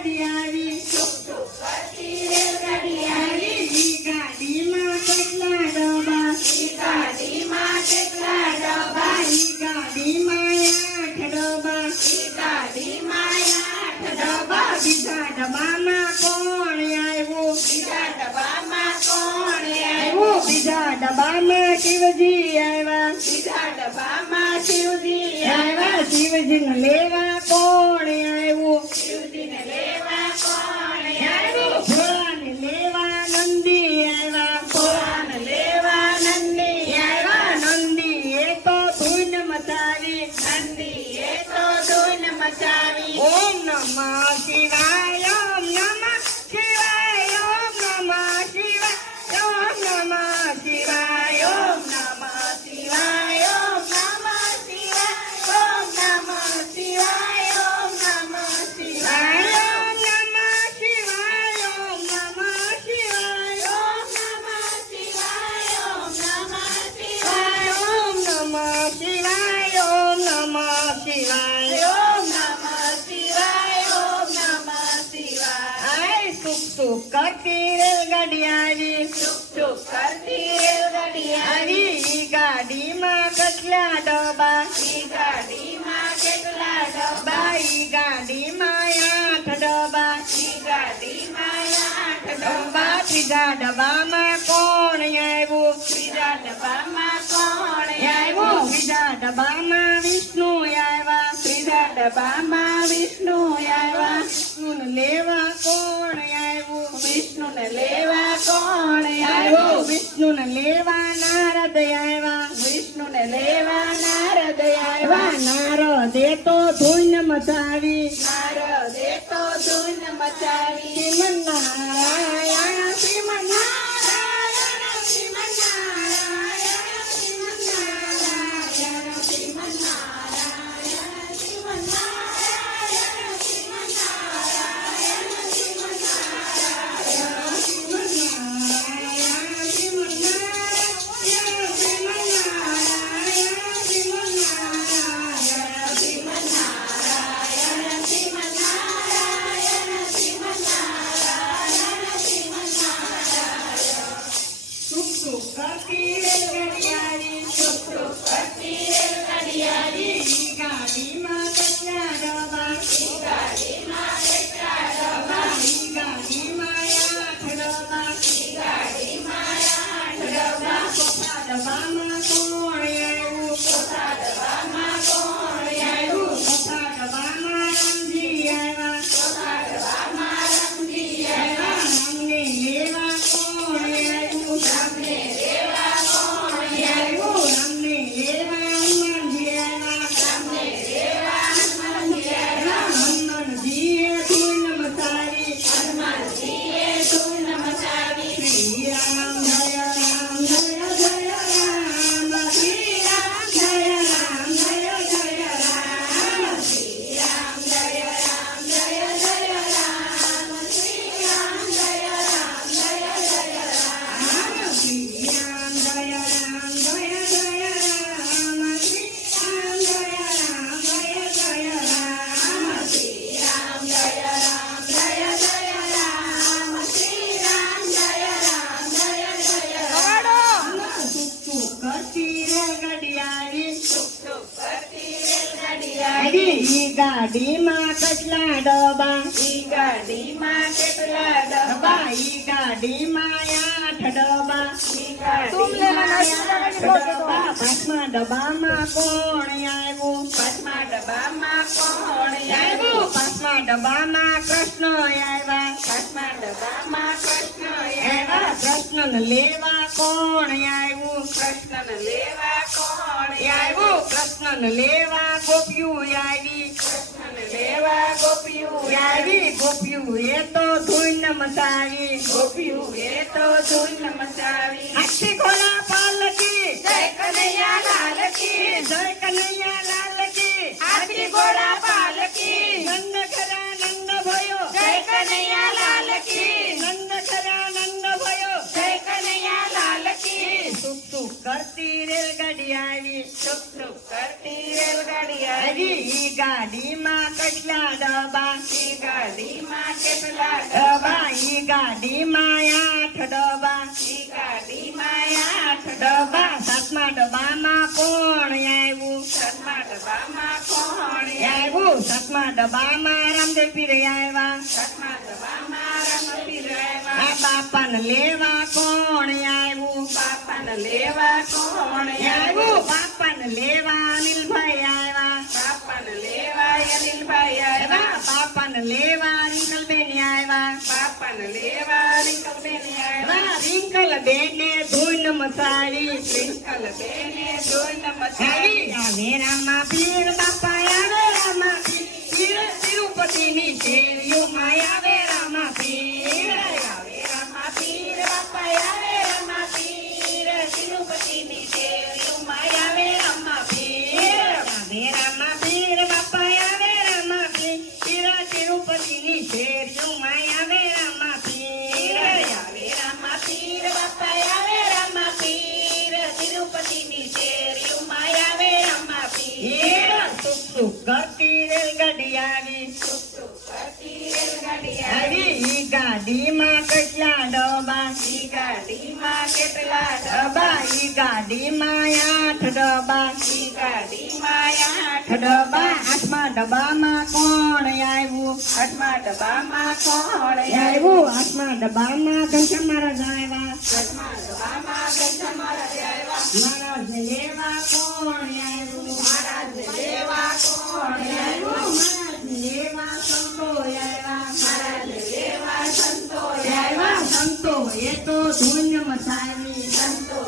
રેલગાડી આવી, ટુક ટુક કરતી રેલગાડી આવી. ઈ ગાડીમાં કેટલા ડબ્બા, ઈ ગાડીમાં કેટલા ડબ્બા, ઈ ગાડીમાં 8 ડબ્બા, ઈ ગાડીમાં 8 ડબ્બા. બીજા ડબ્બામાં કોણ આવ્યું, બીજા ડબ્બામાં કોણ આવ્યું? બીજા ડબ્બામાં શિવજી આવ્યા, બીજા ડબ્બામાં શિવજી આવ્યા શિવજીને લેવા કોણ આવ્યું, શિવજીને લેવા કોણ આવ્યું? ભોળાને લેવા નંદી આવ્યા, ભોળાને લેવા નંદી આવ્યા. નંદીએ તો ધૂન મચાવી, નંદીએ તો ધૂન મચાવી. ઓમ નમઃ શિવાય, ઓમ નમઃ શિવાય, ઓમ નમઃ શિવાય, ઓમ નમઃ શિવાય, ઓમ નમઃ શિવાય, ઓમ નમઃ શિવાય, ઓમ નમઃ શિવાય, ઓમ નમઃ શિવાય. ઓમ નમઃ શિવાય, ઓમ નમઃ શિવાય, ઓમ નમઃ શિવાય, ઓમ નમઃ શિવાય. ઓમ નમઃ શિવાય, ઓમ નમઃ શિવાય. ઓમ નમઃ શિવાય, ઓમ નમઃ શિવાય. આય સુખ સુખ કરતી રેલગાડી આવી, ચૂપ ચૂપ કરતી રેલગાડી આવી. ઈ ગાડીમાં કેટલા ડબ્બા, ઈ ગાડીમાં કેટલા ડબ્બા, ઈ ગાડીમાં 8 ડબ્બા, ઈ ગાડીમાં 8 ડબ્બા. ત્રીજા ડબ્બામાં કોણ આવ્યું, બીજા ડબ્બામાં કોણ આવ્યું? ત્રીજા ડબ્બામાં વિષ્ણુ આવ્યા, ત્રીજા ડબ્બામાં વિષ્ણુ આવ્યા. વિષ્ણુને લેવા કોણ આવ્યું, વિષ્ણુને લેવા કોણ આવ્યું? વિષ્ણુને લેવા નારદ આવ્યા, વિષ્ણુને લેવા નારદ આવ્યા. નારદે તો ધૂન મચાવી, નારદે તો ધૂન મચાવી. શ્રીમન નારાયણ, શ્રીમન નારાયણ, શ્રીમન નારાયણ, શ્રીમન નારાયણ, શ્રીમન નારાયણ, શ્રીમન નારાયણ, શ્રીમન નારાયણ, શ્રીમન નારાયણ. ડબ્બામાં કોણ આવ્યું, ચોથા ડબ્બામાં કોણ આવ્યું? ચોથા ડબ્બામાં રામજી આવ્યા, ચોથા ડબ્બામાં રામજી આવ્યા. રામને લેવા કોણ આવ્યું, રામને લેવા કોણ આવ્યું? રામને લેવા હનુમાનજી આવ્યા, રામને લેવા હનુમાનજી આવ્યા. હનુમાનજીએ ધૂન મચાવી, હનુમાનજીએ ધૂન મચાવી. શ્રી રામ જય રામ જય જય રામ, શ્રી રામ જય રામ જય જય રામ, શ્રી રામ જય રામ જય જય રામ. શ્રી રામ જય રામ જય જય રામ. શ્રી રામ જય રામ જય જય રામ, શ્રી રામ જય રામ જય જય રામ, શ્રી રામ જય રામ જય જય રામ. શ્રી રામ જય રામ જય જય રામ. સુખ કરતી રેલગાડી આવી, ટુક ટુક કરતી રેલગાડી આવી. ઈ ગાડીમાં કેટલા ડબ્બા, ઈ ગાડીમાં કેટલા ડબ્બા, ઈ ગાડીમાં 8 ડબ્બા, ઈ ગાડીમાં 8 ડબ્બા. પાંચમા ડબ્બામાં કોણ આવ્યું, પાંચમા ડબ્બામાં કોણ આવ્યું? પાંચમા ડબ્બામાં કૃષ્ણ આવ્યા, પાંચમા ડબ્બામાં કૃષ્ણ આવ્યા. કૃષ્ણને લેવા કોણ આવ્યું, કૃષ્ણને લેવા કોણ આવ્યું કૃષ્ણને લેવા ગોપિયું આવી, કૃષ્ણને લેવા ગોપીયું આવી ગોપિયું એ તો ધૂન મચાવી, ગોપીયું એ તો ધૂન મચાવી. આખી ઘોડા પાલકી, જય કનૈયા લાલ કી, જય કનૈયા લાલ કી, હાથી ઘોડા પાલકી. નંદ ખરા નંદ ભયો, જય કનૈયા લાલ કી, નંદ ખરા નંદ ભયો, જય કનૈયા લાલ કી. સુખ સુખ કરતી રેલગાડી આવી, ટુક ટુક કરતી રેલગાડી આવી. ઈ ગાડીમાં કેટલા ડબ્બા, ઈ ગાડીમાં કેટલા ડબ્બા ઈ ગાડીમાં 8 ડબ્બા ઈ ગાડીમાં 8 ડબ્બા સાતમા ડબ્બામાં કોણ આવ્યું સાતમા ડબ્બામાં કોણ આવ્યું સાતમા ડબ્બામાં રામદેવ પીર આવ્યા સાતમા ડબ્બામાં રમપીર આવ્યા આ બાપાને લેવા કોણ આવ્યું બાપાને લેવા કોણ આવ્યું બાપાને લેવા અનિલભાઈ આવ્યા બાપાને લેવા અનિલભાઈ આવ્યા બાપાને લેવા રિંકલબેન આવ્યા બાપાને લેવા રિંકલબેન આવ્યા રિંકલ બેને ધૂન મસાવી રિંકલ બેને જોઈને આવી મચાવી આવે રામા પીર બાપા આવે રામા પીર તિરુપતિની શેરીઓમાં આવે રામા પીર આવે રમા પીર બાપા આવે રમા પીર તિરુપતિની શેરીઓમાં આવે રમા પીર આવે રામા પીર બાપા આવે રામા પીર તિરુપતિની શેરીઓમાં આવે રામા પીર આવે રમા પીર બાપા આવે રમા પીર તિરુપતિની શેરીઓમાં આવે રમા પીર સુખ સુખ કરતી રેલગાડી આવી કરતી રેલગાડી આવી ઈ ગાડીમાં કેટલા ડબ્બા ઈ ગાડીમાં કેટલા ડબ્બા ઈ ગાડીમાં 8 ડબ્બા ઈ ગાડીમાં 8 ડબ્બા આઠમા ડબ્બામાં કોણ આવ્યું આઠમા ડબ્બામાં કોણ આવ્યું આઠમા ડબ્બામાં ઘનશ્યામ મહારાજ આવ્યા આઠમા ડબ્બામાં ઘનશ્યામ મહારાજ આવ્યા મહારાજને લેવા કોણ આવ્યું મહારાજને લેવા કોણ આવ્યું મહારાજને લેવા સંતો આવ્યા મહારાજને લેવા સંતો આવ્યા સંતો એ તો ધૂન મચાવી સંતો